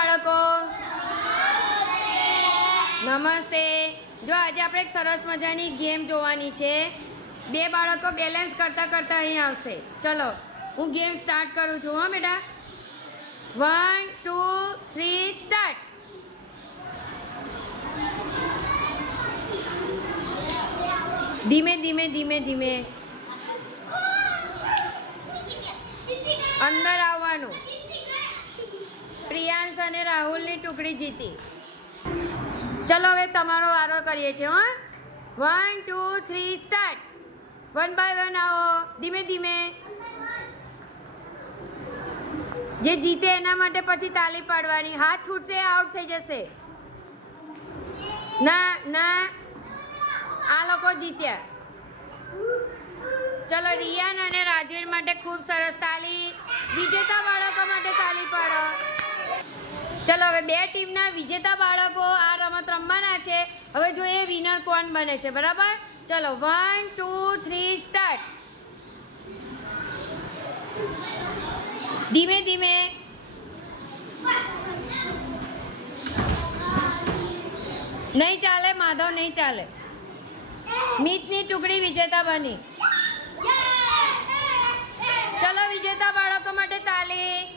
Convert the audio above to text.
બાળકો નમસ્તે. જો આજે આપણે એક સરસ મજાની ગેમ જોવાની છે. બે બાળકો બેલેન્સ કરતા કરતા અહીં આવશે. ચલો હું ગેમ સ્ટાર્ટ કરું છું. હા બેટા, 1 2 3 સ્ટાર્ટ. ધીમે ધીમે ધીમે ધીમે અંદર આવવાનું. પ્રિયાંશ અને રાહુલની ટુકડી જીતી. ચલો હવે તમારો વારો કરીએ છીએ. હા, 1 2 3 સ્ટાર્ટ. 1 બાય 1 આવો, ધીમે ધીમે. જે જીતે એના માટે પછી તાલી પાડવાની. હાથ છૂટશે, આઉટ થઈ જશે. ના ના, આ લોકો જીત્યા. ચલો રિયાન અને રાજવીર માટે ખૂબ સરસ તાલી. વિજેતા બાળકો માટે તાલી પાડો. ચલો હવે બે ટીમના વિજેતા બાળકો આ રમત રમવાના છે. હવે જોઈએ વિનર કોણ બને છે. બરાબર, ચલો 1 2 3 સ્ટાર્ટ. ધીમે ધીમે. નહીં ચાલે માધવ, નહીં ચાલે. મિતની ટુકડી વિજેતા બની. ચલો વિજેતા બાળકો માટે તાલી.